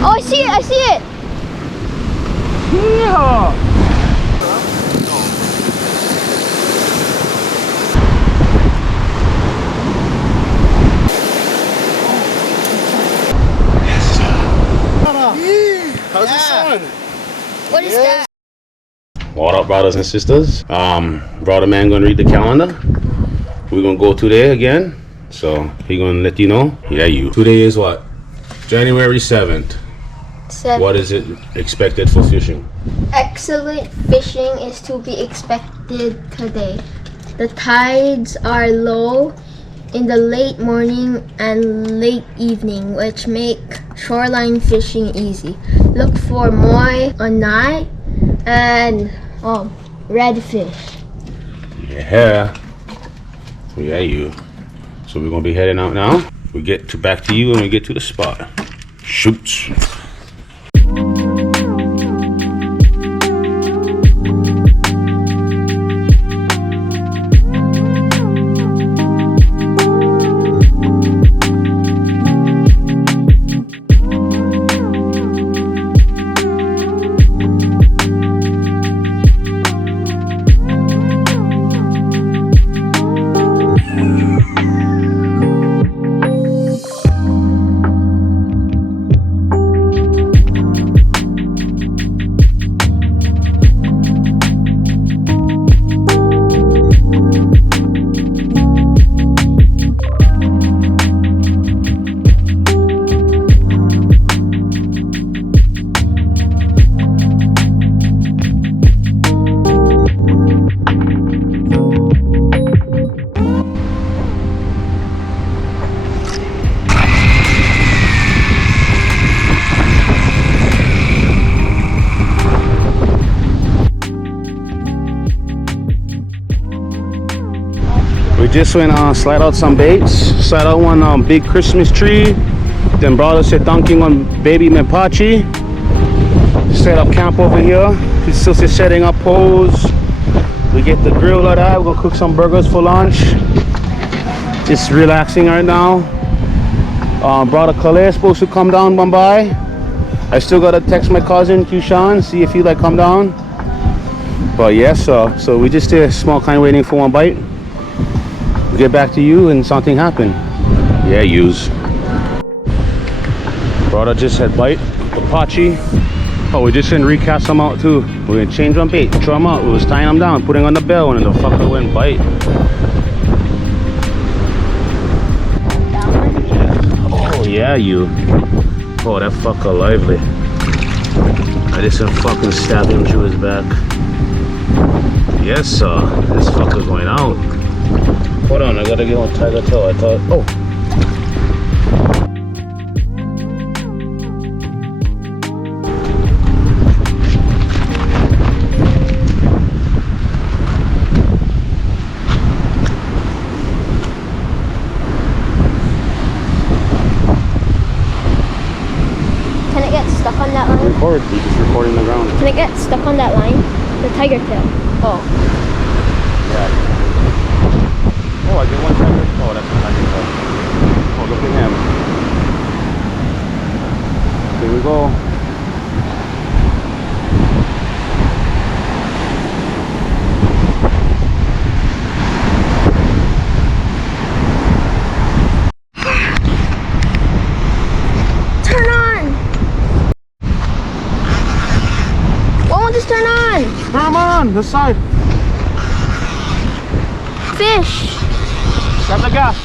Oh, I see it, I see it. Yeah. How's it sound? What is that? What up, brothers and sisters? Brother man gonna read the calendar. We're gonna go today again. So he gonna let you know. Yeah, you. Today is what? January 7th. What is it expected for fishing? Excellent fishing is to be expected today. The tides are low in the late morning and late evening, which make shoreline fishing easy. Look for moi, anai, and redfish. Yeah. Yeah, you. So we're gonna be heading out now. We get back to you when we get to the spot. Shoots. We just went slide out some baits, slide out one big Christmas tree, then brother said dunking on baby mepachi. Set up camp over here. He's still setting up poles. We get the grill out of. We're gonna cook some burgers for lunch. Just relaxing right now. Braddah Kalei is supposed to come down Mumbai. I still gotta text my cousin Kushan, see if he like come down. But yes, so we just did a small kind waiting for one bite. Get back to you and something happened. Yeah, use. Brother just had bite, Apache. Oh, we just didn't recast them out too. We're gonna change one bait, throw them out. We was tying them down, putting on the bell, and the fucker went bite. Oh yeah, you. Oh, that fucker lively. I just done fucking stabbed him through his back. Yes, sir. This fucker going out. Hold on, I gotta get on tiger toe. I thought, oh. Can it get stuck on that line? Record, you just recording the ground. Can it get stuck on that line? The tiger tail. Oh. Yeah. Oh, I get one tiger. Oh, that's a tiger tail. Oh, look at him. Here we go. Turn on! Why won't this turn on? Turn him on, this side. Fish! Grab the gas.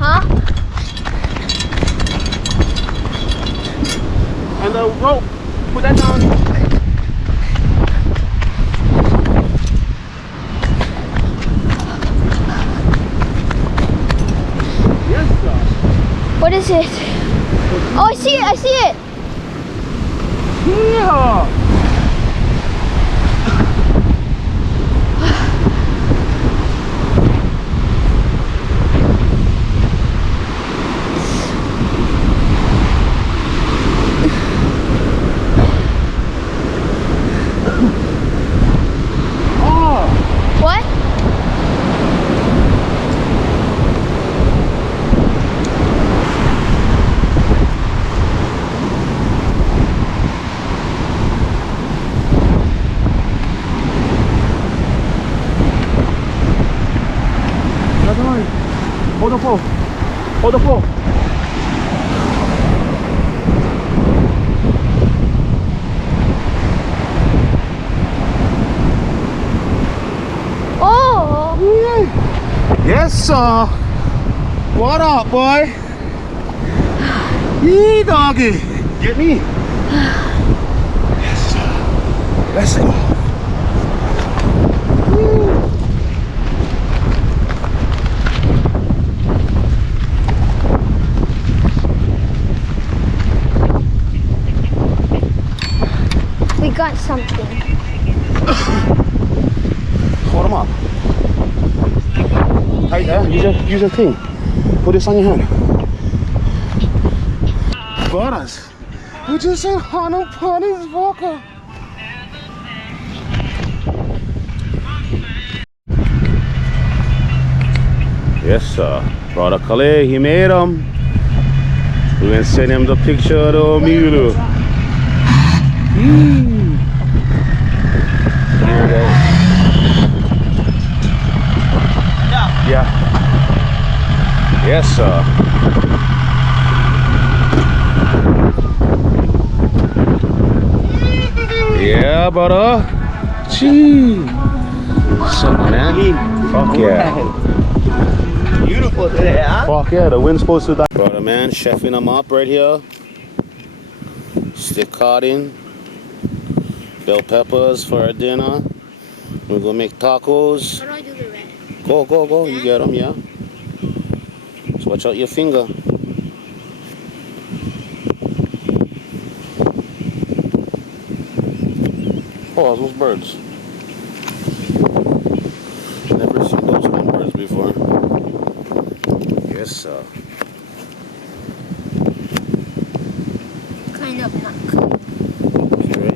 Huh? And the rope. Put that down. Yes, sir. What is it? Oh, I see it, I see it! Yeah. pole. Hold the pole. Oh! Yes, sir. What up, boy? Yee, doggy. Get me. Yes, sir. Let's go. We got something. Hold them up. Right there. Use your thing. Put this on your hand. Braddahs. We just said Hana Pani's Walker. Yes, sir. Braddah Kalei, he made them. We're gonna send him the picture of the Omilu. Here it is. Yeah. Yes, sir. Yeah, brother. Gee. So, man. Fuck yeah. Beautiful today, huh? Fuck yeah, the wind's supposed to die. Brother, man, chefing them up right here. Stick carding. Bell peppers for our dinner. We're gonna make tacos. How do I do the red? Go. You get them, yeah. Just watch out your finger. Oh, those birds. Never seen those birds before. Yes, sir. Kind of not cool. Okay.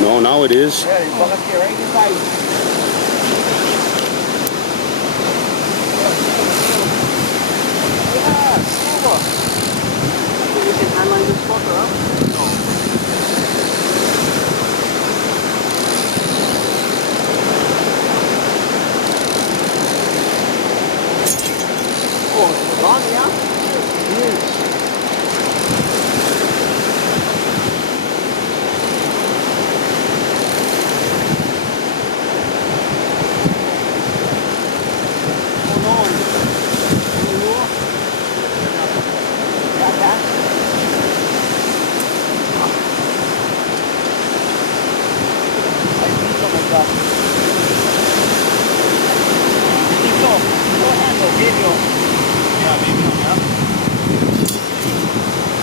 No, now it is. Yeah, you want to get right inside. Yeah, super. So we can handle this fucker up. Oh, it's gone, yeah? Yes.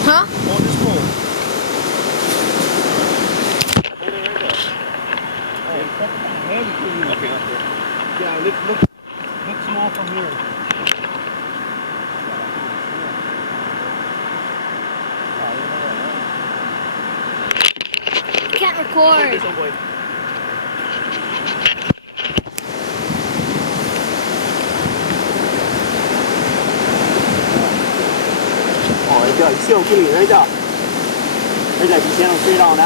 Huh? Hold this pole. Okay. Yeah, look small from here. Can't record. This one, boy. Oh, 你笑佢嚟呢就，你就以前度追到呢。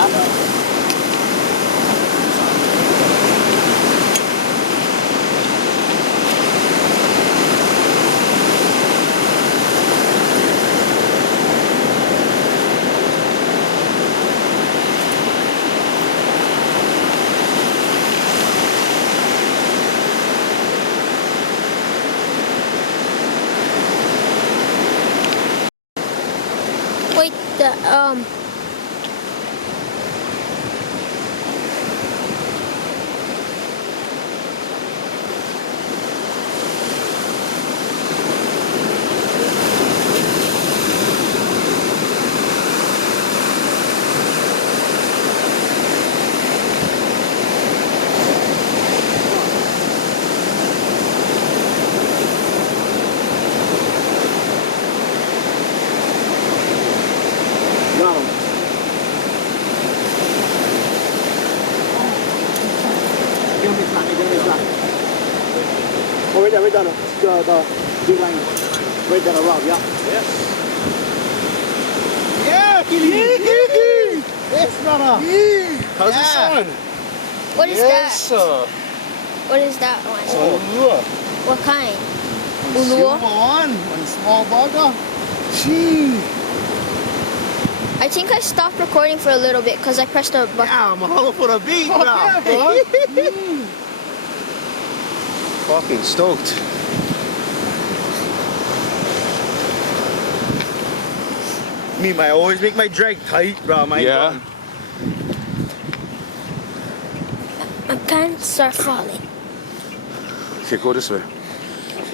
Wait, Oh, right there, the big line. Right there, around, yeah. Yes. Kealii. Yes, brother. How's the sun? What is Yes, that? What is that one? Ulua. What kind? Silver Ulua? one. One small bugger. Gee. I think I stopped recording for a little bit because I pressed a button. Yeah, I'm hollow for the beat, bro. Fucking stoked. Me, I always make my drag tight, bro. My Yeah. My pants are falling. Okay, go this way.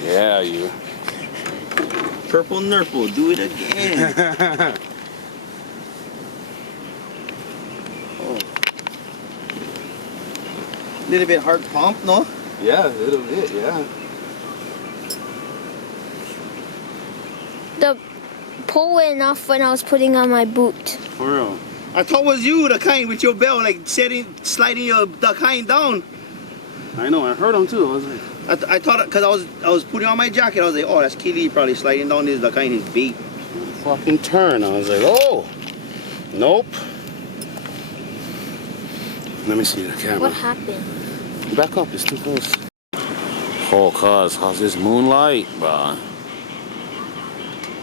Yeah, you. Purple Nurple, do it again. Little bit hard pump, no? Yeah, a little bit, yeah. The pull went off when I was putting on my boot. For real. I thought it was you, the kind with your belt, like sliding the kind down. I know, I heard him too. I was like, I thought, because I was putting on my jacket, I was like, oh, that's Kealii probably sliding down the kind his beat. fucking turn. I was like, oh, nope. Let me see the camera. What happened? Back up, it's too close. Oh, cuz, how's this moonlight, bruh?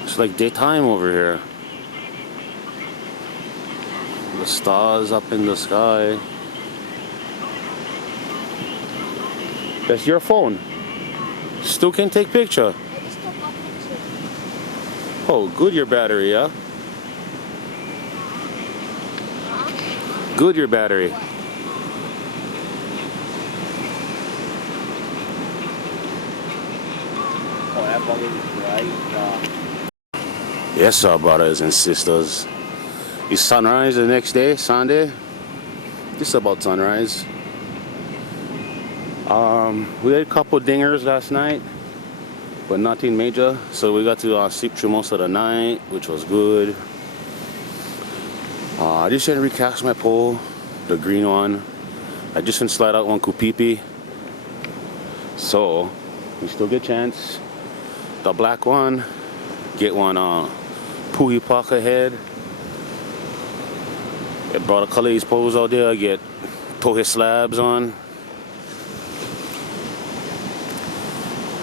It's like daytime over here. The stars up in the sky. That's your phone. Still can take picture. I just took a picture. Oh, good your battery, yeah? Good your battery. Oh, that bugger is bright. Yes, sir, brothers and sisters. It's sunrise the next day, Sunday. Just about sunrise. We had a couple dingers last night, but nothing major. So we got to sleep through most of the night, which was good. I just had to recast my pole, the green one. I just didn't slide out one kupipi. So we still get a chance. The black one, get one Puhi Paka head. Get Braddah Kalei's poles out there, get Tohe slabs on.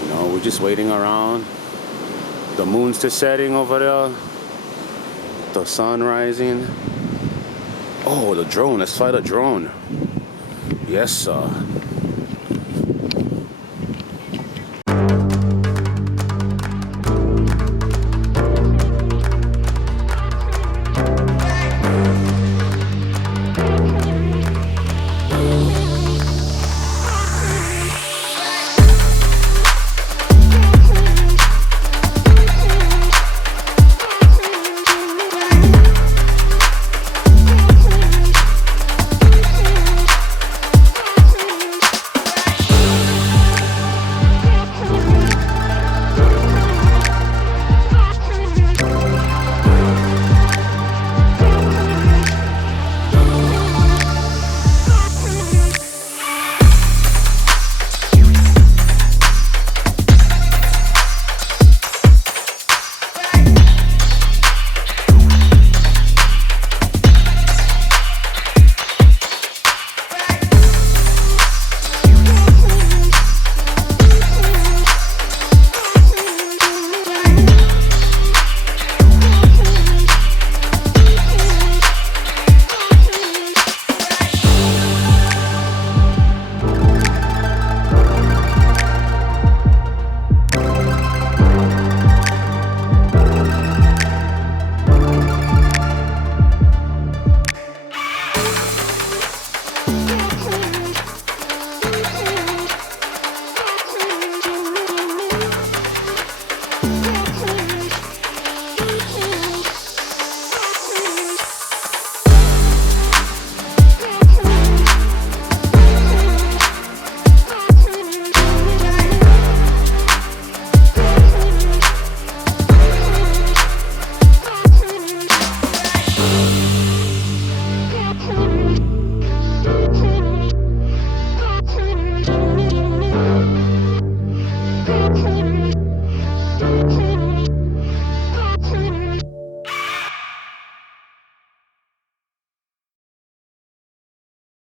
You know, we're just waiting around. The moon's just setting over there. The sun rising. Oh, the drone, let's fly the drone. Yes, sir.